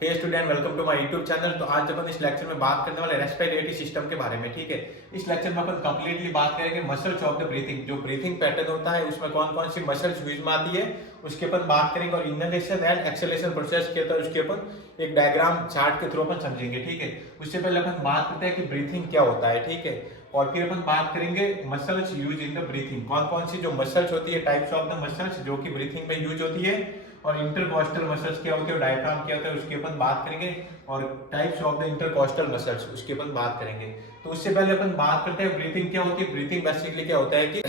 Hey student, welcome to my YouTube channel. तो आज अपन इस लेक्चर में बात करने वाले रेस्पिरेटरी सिस्टम के बारे में। ठीक है, इस लेक्चर में अपन कंप्लीटली बात करेंगे मसल्स ऑफ द ब्रीथिंग। जो ब्रीथिंग पैटर्न होता है उसमें कौन कौन सी मसल्स यूज में आती है उसके अपन बात करेंगे, और इनहेलेशन एंड एक्सहेलेशन प्रोसेस के अंदर उसके अपन एक डायग्राम चार्ट के थ्रू अपन समझेंगे। ठीक है, उससे पहले अपन बात करते हैं कि ब्रीथिंग क्या होता है। ठीक है, और फिर अपन बात करेंगे muscles use in the breathing, कौन कौन सी जो मसल्स होती है, टाइप्स ऑफ द मसल्स जो कि ब्रीथिंग में यूज होती है, और इंटरकॉस्टल मसल्स क्या होते हैं, डायफ्राम क्या होता है उसकी अपन बात करेंगे, और types of the intercostal muscles उसकी अपन बात करेंगे। तो उससे पहले अपन बात करते हैं ब्रीथिंग क्या होती है। ब्रीथिंग बेसिकली क्या होता है कि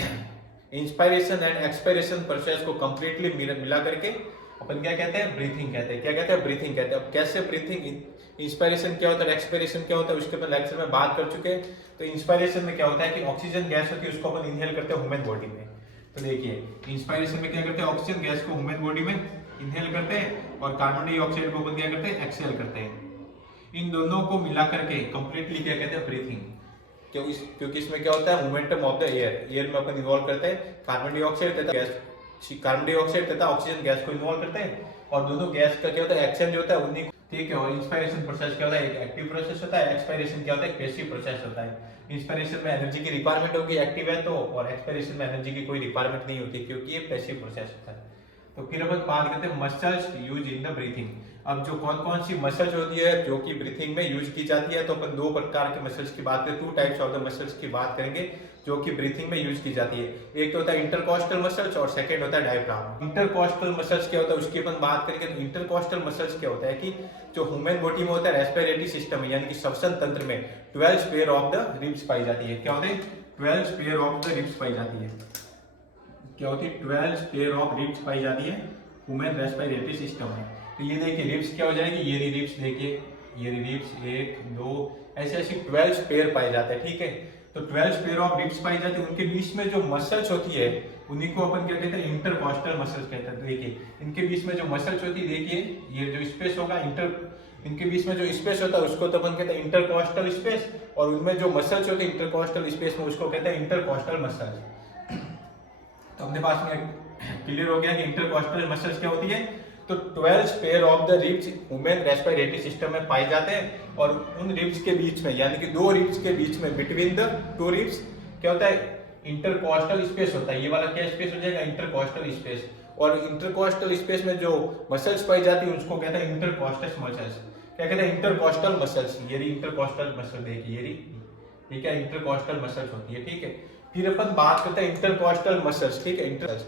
इंस्पायरेशन एंड एक्सपायरेशन प्रोसेस को कंप्लीटली मिला करके अपन क्या कहते हैं, ब्रीथिंग कहते हैं। क्या कहते हैं, ब्रीथिंग कहते हैं। अब कैसे ब्रीथिंग, इंस्पायरेशन क्या होता है, एक्सपायरेशन क्या होता है उसके अपन लेक्चर में बात कर चुके हैं। तो इंस्पायरेशन में क्या होता है कि ऑक्सीजन गैस होती है उसको अपन इनहेल करते हैं ह्यूमन बॉडी में। तो देखिए, इंस्पायरेशन में क्या करते हैं, ऑक्सीजन गैस को ह्यूमन बॉडी में इनहेल करते हैं, और कार्बन डाइऑक्साइड को अपन क्या करते हैं, एक्सहेल करते हैं। इन दोनों को मिला करके कंप्लीटली क्या कहते हैं, ब्रीथिंग। क्योंकि इसमें क्या होता है, मोमेंटम ऑफ द एयर में अपन इन्वॉल्व करते हैं कार्बन डाइऑक्साइड तथा गैस, कार्बन डाइऑक्साइड तथा ऑक्सीजन गैस को इन्वॉल्व करते हैं, और दोनों गैस का क्या होता है, एक्सचेंज होता है उन्हीं। ठीक है, और इंस्पायरेशन प्रोसेस क्या होता है, एक एक्टिव प्रोसेस होता है। एक्सपायरेशन क्या होता है, एक पैसिव प्रोसेस होता है। इंस्पायरेशन में एनर्जी की रिक्वायरमेंट होगी, एक्टिव है तो, और एक्सपायरेशन में एनर्जी की कोई रिक्वायरमेंट नहीं होती क्योंकि ये पैसिव प्रोसेस होता है। तो फिर अपन बात करते हैं muscles use in the breathing. अब जो कौन कौन सी मसल्स होती है जो कि ब्रीथिंग में यूज की जाती है, तो अपन दो प्रकार के मसल्स की बात करें, two types of the muscles की बात करेंगे जो कि ब्रीथिंग में यूज की जाती है। एक तो होता है इंटरकॉस्टल मसल्स और सेकंड होता है डायफ्राम। इंटरकॉस्टल मसल्स क्या होता है उसकी अपन बात करेंगे। तो इंटरकॉस्टल मसल्स क्या होता है कि जो ह्यूमन बॉडी में होता है रेस्पिरेटरी सिस्टम यानी कि श्वसन तंत्र में 12 पेयर ऑफ द रिब्स पाई जाती है। क्या होते हैं, 12 पेयर ऑफ द रिब्स पाई जाती है। क्या होती है, 12 पेयर ऑफ रिब्स पाई जाती है ह्यूमन रेस्पिरेटरी सिस्टम में। तो ये देखिए रिब्स क्या हो जाएगी, ये रिब्स देखिए, ये रिब्स 1 2 ऐसे ऐसे 12 पेयर पाए जाते हैं। ठीक है, तो 12 पेयर ऑफ रिब्स पाई जाती है, उनके बीच में जो मसल्स होती है उन्हीं को अपन क्या कहते हैं, इंटरकॉस्टल मसल्स कहते हैं। तो देखिए इनके बीच में जो मसल्स होती है, देखिए ये जो स्पेस होगा इनके बीच में जो स्पेस होता है उसको तो अपन कहते हैं इंटरकॉस्टल स्पेस, और उनमें जो मसल्स होते हैं इंटरकॉस्टल स्पेस में उसको कहते हैं इंटरकॉस्टल मसल्स। तो अपने पास में क्लियर हो गया कि इंटरकॉस्टल मसल्स क्या होती है। तो 12 pair of the ribs human respiratory system में पाए जाते हैं, और उन रिब्स के बीच में यानी कि दो रिब्स के बीच में बिटवीन द टू रिब्स क्या होता है, इंटरकॉस्टल स्पेस होता है। ये वाला क्या स्पेस हो जाएगा, इंटरकॉस्टल स्पेस। और इंटरकॉस्टल स्पेस में जो मसल्स पाई जाती है उसको कहते हैं इंटरकॉस्टल मसल्स। क्या कहते हैं, इंटरकॉस्टल मसल्स। ये रही इंटरकॉस्टल मसल, देखिए ये क्या इंटरकॉस्टल मसल्स होती है। ठीक है, फिर अपन बात करते हैं इंटरकॉस्टल मसल्स। ठीक है,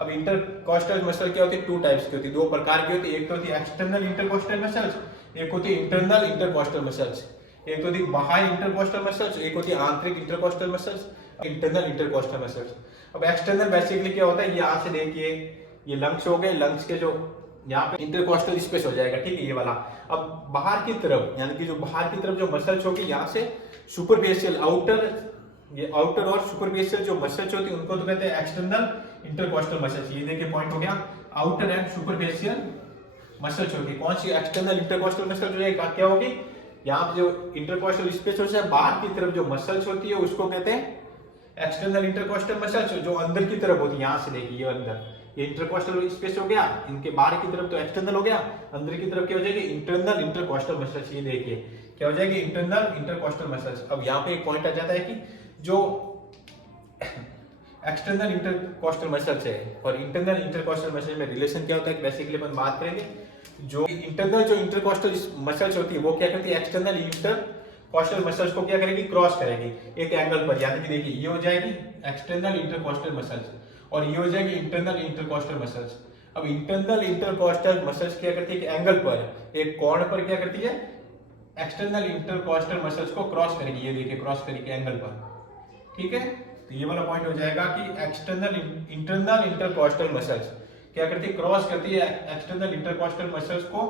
अब इंटरकॉस्टल मसल क्या होती है, टू टाइप्स की होती है, दो प्रकार की होती है। एक तो होती है एक्सटर्नल इंटरकॉस्टल मसल्स, एक होती है इंटरनल इंटरकॉस्टल मसल्स। एक तो होती है बाह्य इंटरकॉस्टल मसल्स, एक होती है आंतरिक intercostal muscles, internal intercostal muscles. अब एक्सटर्नल बेसिकली क्या होता है, यहाँ से देखिए ये लंग्स हो गए, लंग्स के जो यहाँ पे इंटरकॉस्टल स्पेस हो जाएगा। ठीक है, ये वाला। अब बाहर की तरफ यानी कि जो बाहर की तरफ जो मसल्स होगी यहाँ से सुपरफिशियल आउटर, ये आउटर और सुपरफिशियल जो मसल्स होती है उनको तो कहते हैं एक्सटर्नल इंटरकॉस्टल मसल्स। ये देखिए पॉइंट हो गया, आउटर एंड सुपरफिशियल मसल्स होगी। कौन सी, एक्सटर्नल इंटरकॉस्टल मसल जो है क्या होगी, यहाँ पे जो इंटरकॉस्टल स्पेस होता है बाहर की तरफ जो मसल्स होती है उसको कहते हैं एक्सटर्नल इंटरकॉस्टल मसल्स। जो अंदर की तरफ होती है, यहाँ से देखिए ये अंदर ये इंटरकॉस्टल स्पेस हो गया, इनके बाहर की तरफ तो एक्सटर्नल हो गया, अंदर की तरफ क्या हो जाएगी, इंटरनल इंटरकॉस्टल मसल्स। ये देखिए क्या हो जाएगी, इंटरनल इंटरकॉस्टल मसल्स। अब यहाँ पे एक पॉइंट आ जाता है कि जो एक्सटर्नल इंटरकॉस्टल मसल्स है और इंटरनल इंटरकॉस्टल मसल में रिलेशन क्या होता है, बेसिकली अपन बात करेंगे। जो इंटरनल जो इंटरकॉस्टल मसल्स होती है वो क्या करती है, एक्सटर्नल इंटरकॉस्टल मसल्स को क्या करेगी, क्रॉस करेगी एक एंगल पर। यानी कि देखिए ये हो जाएगी एक्सटर्नल इंटरकॉस्टल मसल्स, और ये हो जाएगी इंटरनल इंटरकॉस्टल मसल्स। अब इंटरनल इंटरकॉस्टल मसल्स क्या करती है, एक एंगल पर, एक कोण पर क्या करती है, एक्सटर्नल इंटरकॉस्टल मसल्स को क्रॉस करेगी। ये देखिए क्रॉस करेगी एंगल पर। ठीक है, तो ये वाला पॉइंट हो जाएगा कि एक्सटर्नल इंटरनल इंटरकॉस्टल मसल्स क्या करती है, क्रॉस करती है एक्सटर्नल इंटरकॉस्टल मसल्स को।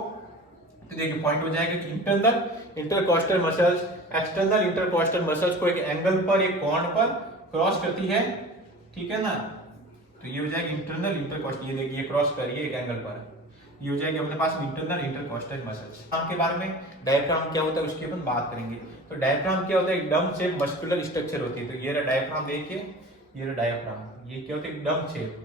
तो देखिए पॉइंट हो जाएगा कि internal intercostal muscles external intercostal muscles को एक एंगल पर, एक कोण पर क्रॉस करती है। ठीक है ना, तो ये हो जाएगा इंटरनल इंटरकॉस्टल। ये देखिए क्रॉस करिए एक एंगल पर, ये हो जाएगी अपने पास इंटरनल इंटरकॉस्टल मसल्स। के बारे में डायफ्राम क्या होता है उसकी अपन बात करेंगे। तो डायफ्राम क्या होता है, एक डम शेप मस्कुलर स्ट्रक्चर होती है। तो ये रहा डायफ्राम, देखिए ये रहा डायफ्राम, ये क्या होता है, एक डम शेप।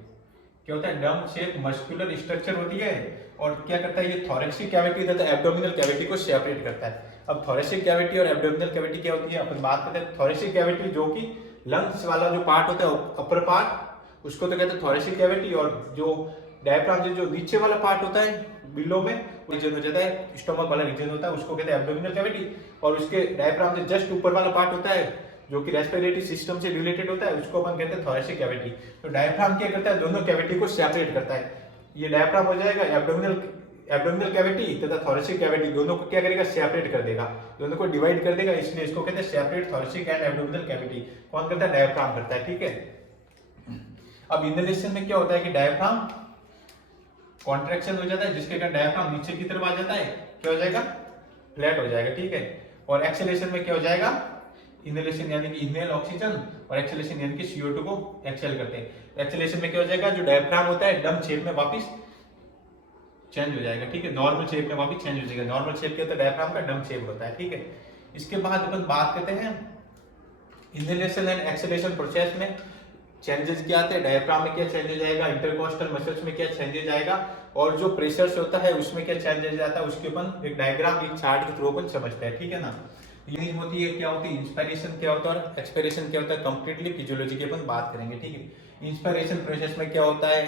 क्या होता है, डम शेप मस्कुलर स्ट्रक्चर होती है, और क्या करता है, ये थोरेसिक कैविटी तथा एब्डोमिनल कैविटी को सेपरेट करता है। अब थोरेसिक कैविटी और एब्डोमिनल कैविटी क्या होती है, अपन बात करते हैं थोरेसिक कैविटी जो कि लंग्स वाला जो पार्ट होता है अपर पार्ट, उसको तो कहते हैं थोरेसिक कैविटी, और जो डायफ्राम जो नीचे वाला पार्ट होता है बिलो में रीजन हो जाता है, स्टमक वाला रीजन होता है, उसको कहते हैं एब्डोमिनल कैविटी, और उसके डायफ्राम से जस्ट ऊपर वाला पार्ट होता है जो कि रेस्पिरेटरी सिस्टम से रिलेटेड होता है, उसको अपन कहते हैं थोरेसिक कैविटी। तो डायफ्राम क्या करता है, दोनों कैविटी को सेपरेट करता है। ये डायफ्राम हो जाएगा एब्डोमिनल कैविटी तथा थोरेसिक कैविटी, दोनों को क्या करेगा, सेपरेट कर देगा, दोनों को डिवाइड कर देगा, इसलिए इसको कहते हैं separate thoracic and abdominal cavity. कौन करता है, डायफ्राम करता है, ठीक है। अब इनहेलेशन में क्या होता है कि डायफ्राम कॉन्ट्रैक्शन हो जाता है, जिसके कारण डायफ्राम नीचे की तरफ आ जाता है, क्या हो जाएगा, फ्लैट हो जाएगा, ठीक है। और एक्सेलेशन में क्या हो जाएगा, इनहेलेशन यानी कि इनहेल ऑक्सीजन, और एक्सेलेशन यानी कि CO2 को एक्सेल करते हैं। एक्सेलेशन में क्या हो जाएगा, जो डायफ्राम होता है डम शेप में वापस चेंज हो जाएगा, ठीक है, नॉर्मल शेप में वापस चेंज हो जाएगा। नॉर्मल शेप क्या होता है, डायफ्राम का डम शेप होता है, ठीक है। इसके बाद अपन बात करते हैं इनहेलेशन एंड एक्सेलेशन प्रोसेस में चेंजेस क्या आते हैं, डायफ्राम में क्या चेंजेस आएगा, इंटरकोस्टल मसल्स में क्या चेंजेस आएगा, और जो प्रेशर्स होता है उसमें क्या चेंजेस आता है, उसके अपन एक डायग्राम, एक चार्ट के थ्रू अपन समझते हैं, ठीक है ना। ये होती है, क्या होती है इंस्पिरेशन, क्या होता है, और एक्सपिरेशन क्या होता है, कंप्लीटली फिजियोलॉजी की अपन बात करेंगे, ठीक है। इंस्पिरेशन प्रोसेस में क्या होता है,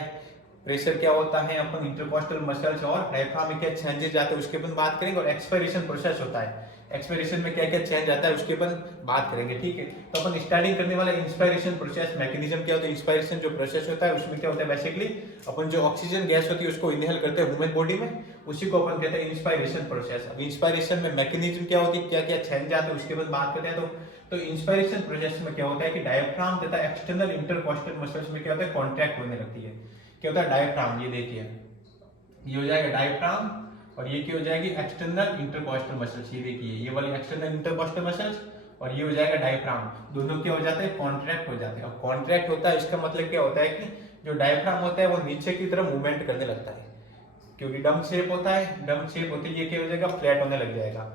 प्रेशर क्या होता है, अपन इंटरकोस्टल मसल्स और डायफ्राम में क्या चेंजेस आते हैं उसके अपन बात करेंगे, और एक्सपिरेशन प्रोसेस होता है, एक्सपिरेशन में क्या क्या चेंज आता है उसके अपन बात करेंगे, ठीक है। तो अपन स्टार्टिंग करने वाला इंस्पिरेशन प्रोसेस मैकेनिज्म क्या होता है, इंस्पिरेशन जो प्रोसेस होता है उसमें क्या होता है, बेसिकली अपन जो ऑक्सीजन गैस होती है उसको इनहेल करते हैं ह्यूमन बॉडी में, उसी को अपन कहते हैं इंस्पिरेशन प्रोसेस। अब इंस्पिरेशन में मैकेनिज्म क्या होती है, क्या क्या चेंज आते हैं उसके बाद बात करते हैं। तो इंस्पिरेशन प्रोसेस में क्या होता है कि डायफ्राम तथा एक्सटर्नल इंटरकोस्टल मसल्स में क्या होता है, कॉन्ट्रैक्ट होने लगती है। क्या होता है, डायफ्राम, ये देखिए ये हो जाएगा डायफ्राम, और ये क्या हो जाएगी, एक्सटर्नल इंटरकोस्टल मसल्स, ये देखिए ये वाली एक्सटर्नल इंटरकोस्टल मसल्स, और ये हो जाएगा डायफ्राम, दोनों क्या हो जाते हैं, कॉन्ट्रैक्ट हो जाते हैं। अब कॉन्ट्रैक्ट होता है इसका मतलब क्या होता है कि जो डायफ्राम होता है वो नीचे की तरफ मूवमेंट करने लगता है, क्योंकि डम शेप होता है, डम शेप होती है, ये क्या हो जाएगा, फ्लैट होने लग जाएगा।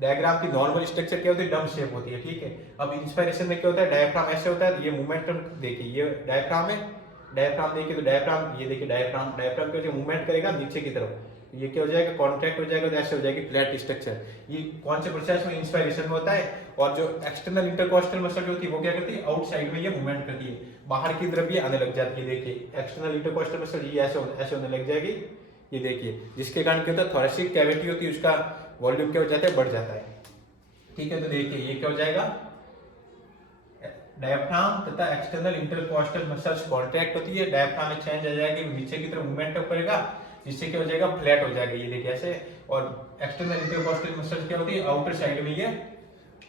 डायग्राम की नॉर्मल स्ट्रक्चर क्या होती है, डम शेप होती है, ठीक है। अब इंस्पिरेशन में क्या होता है, डायफ्राम ऐसे होता है, ये मोमेंटम देखिए, ये डायफ्राम है, डायफ्राम देखिए, तो डायफ्राम ये देखिए, डायफ्राम क्या मूवमेंट करेगा नीचे की तरफ, ये क्या हो जाएगा, कॉन्ट्रैक्ट हो जाएगा, तो ऐसे हो जाएगी फ्लैट स्ट्रक्चर। ये कौन से प्रोसेस में, इंस्पिरेशन में होता है। और जो एक्सटर्नल इंटरकोस्टल मसल होती है वो क्या करती है, आउटसाइड में ये मूवमेंट करती है, बाहर की तरफ ये आने लग जाती है, देखिए एक्सटर्नल इंटरकोस्टल मसल ये ऐसे होने लग जाएगी, ये देखिए, जिसके कारण क्या होता है, थोरेसिक कैविटी होती है उसका वॉल्यूम क्या हो जाता है, बढ़ जाता है, ठीक है। तो देखिए ये क्या हो जाएगा, डायफ्राम तथा एक्सटर्नल इंटरकोस्टल मसल्स कॉन्ट्रैक्ट होती है, डायफ्राम में चेंज आ जाएगी, नीचे की तरफ मूवमेंट करेगा, जिससे क्या हो जाएगा, फ्लैट हो जाएगा, ये देखिए ऐसे। और एक्सटर्नल इंटरकोस्टल मसल्स क्या होती है, आउटर साइड में ये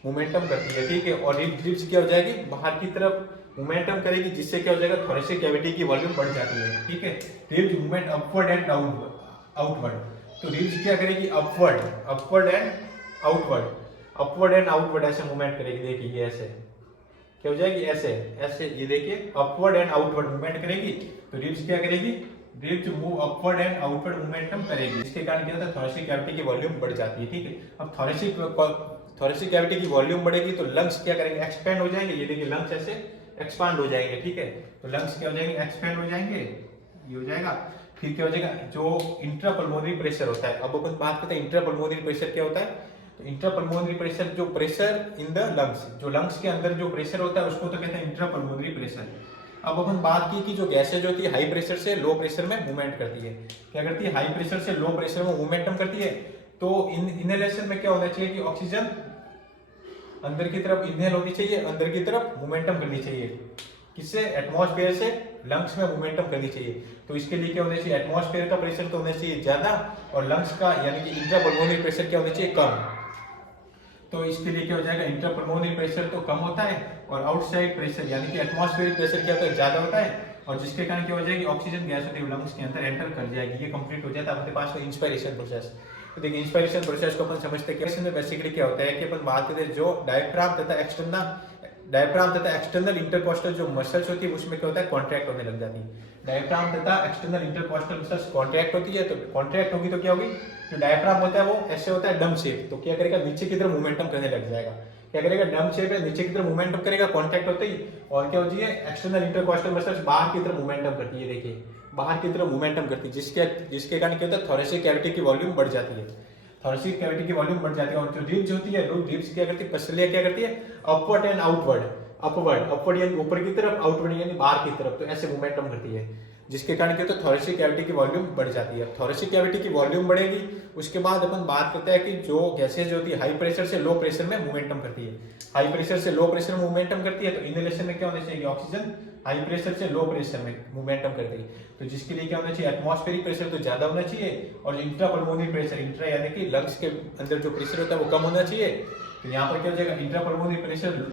मोमेंटम करती है, ठीक है। और रिब्स क्या हो जाएगी, बाहर की तरफ मोमेंटम करेगी, जिससे क्या हो जाएगा, थोरेसिक कैविटी की वॉल्यूम बढ़ जाती है, ठीक है। Ribs movement upward and outward, तो रिब्स क्या करेगी, अपवर्ड एंड आउटवर्ड ऐसे मूवमेंट करेगी, देखिए ये ऐसे क्या हो जाएगी, ऐसे ये देखिए, अपवर्ड एंड आउटवर्ड मूवमेंट करेगी, तो रिब्स क्या करेगी, ribs move upward and outward momentum करेगी, इसके कारण क्या होता है, थोरेसिक कैविटी की वॉल्यूम बढ़ जाती है, ठीक है। अब थोरेसिक कैविटी की वॉल्यूम बढ़ेगी तो लंग्स क्या करेंगे, एक्सपेंड हो जाएंगे, ये देखिए लंग्स ऐसे एक्सपांड हो जाएंगे, ठीक है। तो लंग्स क्या हो जाएंगे, एक्सपेंड हो जाएंगे, ये हो जाएगा। फिर क्या हो जाएगा, जो इंट्रापल्मोनरी प्रेशर होता है, अब अपन बात करते हैं इंट्रापल्मोनरी प्रेशर क्या होता है। तो इंट्रापल्मोनरी प्रेशर, जो प्रेशर इन द लंग्स, जो लंग्स के अंदर जो प्रेशर होता है उसको तो कहते हैं इंट्रापल्मोनरी प्रेशर। अब अपन बात की कि जो गैसेज होती है हाई प्रेशर से लो प्रेशर में मूवमेंट करती है, क्या करती है, हाई प्रेशर से लो प्रेशर में मूवमेंटम करती है। तो इनहेलेशन में क्या होना चाहिए कि ऑक्सीजन अंदर की तरफ इनहेल होनी चाहिए, अंदर की तरफ मूवमेंटम करनी चाहिए, किससे, एटमॉस्फेयर से लंग्स में मूवमेंटम करनी चाहिए। तो इसके लिए क्या होना चाहिए, एटमॉस्फेयर का प्रेशर तो होना चाहिए ज्यादा, और लंग्स का यानी कि इंट्रापल्मोनरी प्रेशर क्या होना चाहिए, कम। तो इसके लिए क्या हो जाएगा, इंट्रापल्मोनरी प्रेशर तो कम होता है, और आउटसाइड प्रेशर यानी कि एटमॉस्फेरिक प्रेशर क्या होता है, ज्यादा होता है, और जिसके कारण क्या हो जाएगी, ऑक्सीजन गैस होती है लंग्स के अंदर एंटर कर जाएगी, ये कंप्लीट हो जाता है अपने पास इंस्पिरेशन प्रोसेस। तो देखिए इंस्पिरेशन प्रोसेस को अपन समझते हैं, इसमें बेसिकली क्या होता है कि अपन बात करते हैं जो डायफ्राम तथा एक्सटर्नल इंटरकोस्टल जो मसल्स होती है उसमें क्या होता है, कॉन्ट्रैक्ट होने लग जाती है। डायफ्राम तथा एक्सटर्नल इंटरकोस्टल मसल्स कॉन्ट्रैक्ट होती है, तो कॉन्ट्रैक्ट होगी तो क्या होगी, जो डायफ्राम होता है वो ऐसे होता है डम शेप, तो क्या करेगा, नीचे की तरफ मोमेंटम करने लग जाएगा, क्या करेगा, डम शेप है, नीचे की तरफ मोमेंटम करेगा कॉन्टैक्ट होते ही, और क्या होती है एक्सटर्नल इंटरकॉस्टल मसल्स बाहर की तरफ मोमेंटम करती है, देखिए बाहर की तरफ मोमेंटम करती है, जिसके कारण क्या होता है थोरेसिक कैविटी की वॉल्यूम बढ़ जाती है, थोरेसिक कैविटी की वॉल्यूम बढ़ जाती है। और जो रिब्स होती है, रिब्स क्या करती है, पसलियां क्या करती है, अपवर्ड एंड आउटवर्ड, अपवर्ड यानी ऊपर की तरफ, आउटवर्ड यानी बाहर की तरफ, तो ऐसे मोमेंटम करती है, जिसके कारण क्या होता है थोरेसिक कैविटी की वॉल्यूम बढ़ जाती है। थोरेसिक कैविटी की वॉल्यूम बढ़ेगी, उसके बाद अपन बात करते हैं कि जो गैसेज होती है हाई प्रेशर से लो प्रेशर में मोमेंटम करती है, हाई प्रेशर से लो प्रेशर में मोमेंटम करती है, तो इनहेलेशन में क्या होना चाहिए, ऑक्सीजन हाई प्रेशर से लो प्रेशर में मोमेंटम करती है, तो जिसके लिए क्या होना चाहिए, एटमॉस्फेरिक प्रेशर तो ज्यादा होना चाहिए, और इंट्रापल्मोनरी प्रेशर, इंट्रा यानी कि लंग्स के अंदर जो प्रेशर होता है वो कम होना चाहिए। तो यहाँ पर क्या हो जाएगा, इंट्रापल्मोनरी प्रेशर,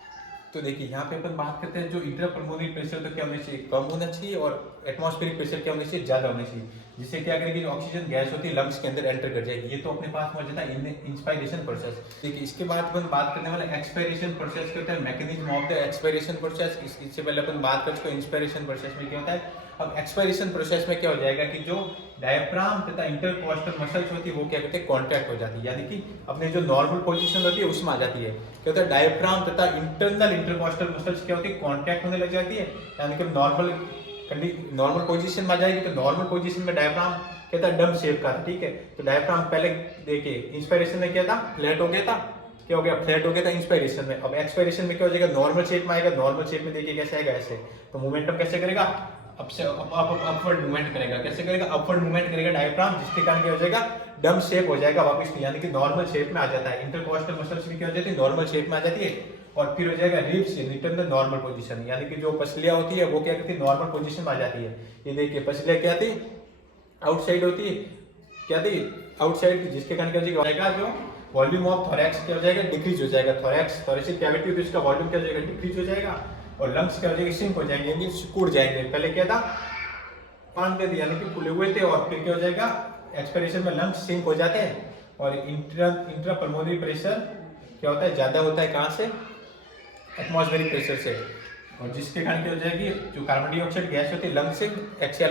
तो देखिए यहाँ पे अपन बात करते हैं जो इंट्रापल्मोनरी प्रेशर तो क्या होना चाहिए, कम होना चाहिए, और एटमॉस्फेरिक प्रेशर क्या होना चाहिए, ज्यादा होना चाहिए, जिससे क्या करेगी, जो ऑक्सीजन गैस होती है लंग्स के अंदर एंटर कर जाएगी। ये तो अपने पास मौजूद है इंस्पायरेशन प्रोसेस। देखिए इसके बाद अपन बात करने वाले एक्सपायरेशन प्रोसेस के होता है, mechanism of the expiration process. इससे पहले अपन बात कर चुके हैं इंस्पायरेशन प्रोसेस में क्या होता है। अब एक्सपायरेशन प्रोसेस में क्या हो जाएगा कि जो डायफ्राम तथा इंटरकॉस्टल मसल्स होती है वो क्या कहते हैं, कॉन्ट्रैक्ट हो जाती है, यानी कि अपने जो नॉर्मल पोजीशन होती है उसमें आ जाती है। क्या होता है, डायफ्राम तथा इंटरनल इंटरकॉस्टल मसल्स क्या होती है, कॉन्ट्रैक्ट होने लग जाती है, यानी कि नॉर्मल पोजीशन में आ जाएगी। तो नॉर्मल पोजीशन में डायफ्राम कहता है डम शेप का, ठीक है। तो डायफ्राम पहले देखिए इंस्पायरेशन में क्या था, फ्लैट हो गया था, क्या हो गया, फ्लैट हो गया था इंस्पायरेशन में। अब एक्सपायरेशन में क्या हो जाएगा, नॉर्मल शेप में आएगा। नॉर्मल शेप में देखिए कैसे आएगा, ऐसे। तो मोमेंटम कैसे करेगा, अपवर्ड मूवमेंट करेगा। कैसे करेगा, अपवर्ड मूवमेंट करेगा डायफ्राम, जिसके कारण क्या हो जाएगा, डम शेप हो जाएगा वापस, यानी कि नॉर्मल शेप में आ जाता है। इंटरकॉस्टल मसल्स भी क्या हो जाती है, नॉर्मल शेप में आ जाती है, और फिर हो जाएगा ribs return the normal position, यानी कि जो पसलियां होती है वो क्या करती है, नॉर्मल पोजीशन में आ जाती है। ये देखिए पसलियां क्या थी, आउटसाइड होती है, क्या थी, आउटसाइड की, जिसके कारण क्या हो जाएगा, जो वॉल्यूम ऑफ थोरैक्स क्या हो जाएगा, डिक्रीज हो जाएगा। थोरैसिक कैविटी तो इसका वॉल्यूम क्या हो जाएगा, डिक्रीज हो जाएगा, और लंग्स क्या हो जाएंगे, सिंक हो जाएंगे, यानी सिकुड़ जाएंगे। पहले क्या था, पान दे दिया, यानी कि फूले हुए थे, और फिर क्या हो जाएगा, एक्सपायरेशन में लंग्स सिंक हो जाते हैं, और इंट्रापल्मोनरी प्रेशर क्या होता है, ज्यादा होता है, कहाँ से, एटमॉस्फेरिक प्रेशर से, और जिसके कारण क्या हो जाएगी, जो कार्बन डाइऑक्साइड गैस होती है लंग्स से एक्सेल